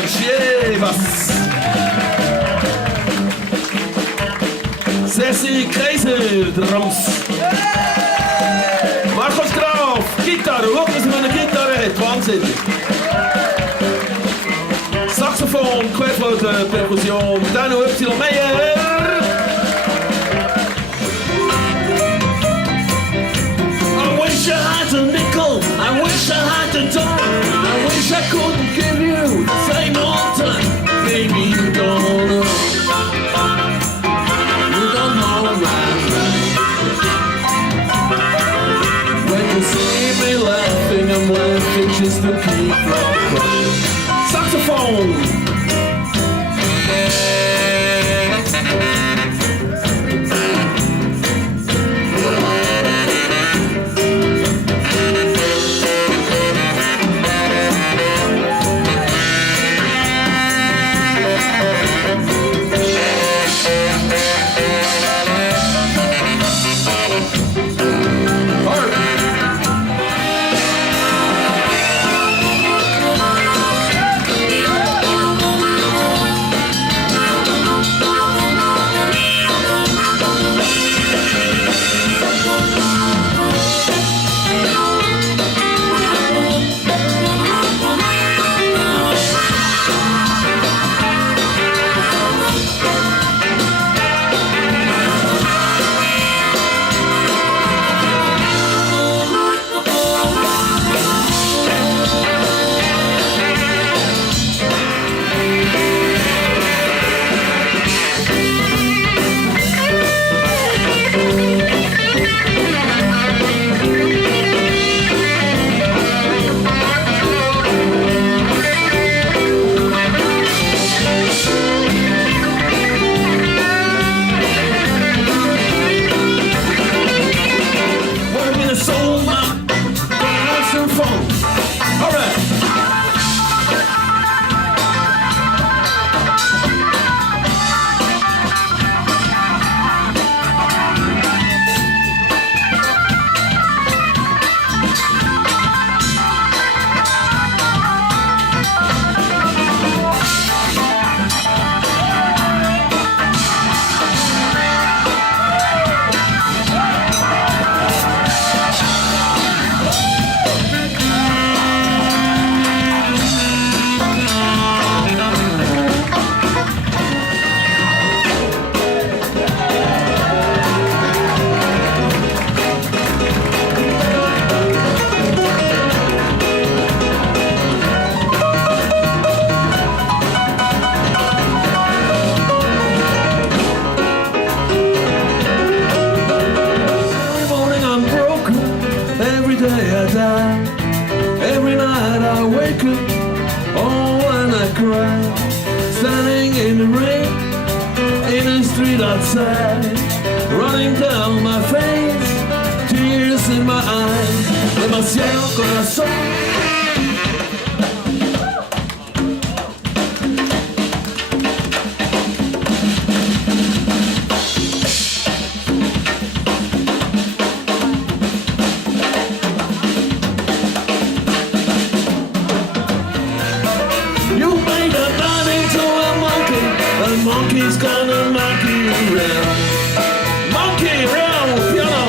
Berchier, was? Sessi Kreisel, Drums. Markus Graf, Gitarre, guck, was er für eine Gitarre hat, wahnsinnig. Saxophon, Querflöte, Perkussion, dann noch Meyer. I wish I had a nickel, I wish I had a dime, I wish I couldn't give you the same old time. Maybe you don't know, you don't know my mind. When you see me laughing, I'm laughing just to keep from crying. Saxophone. Running down my face, tears in my eyes, demasiado corazón. You made a man into a monkey, and monkey's gonna monkey around. Monkey around, piano.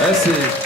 That's it.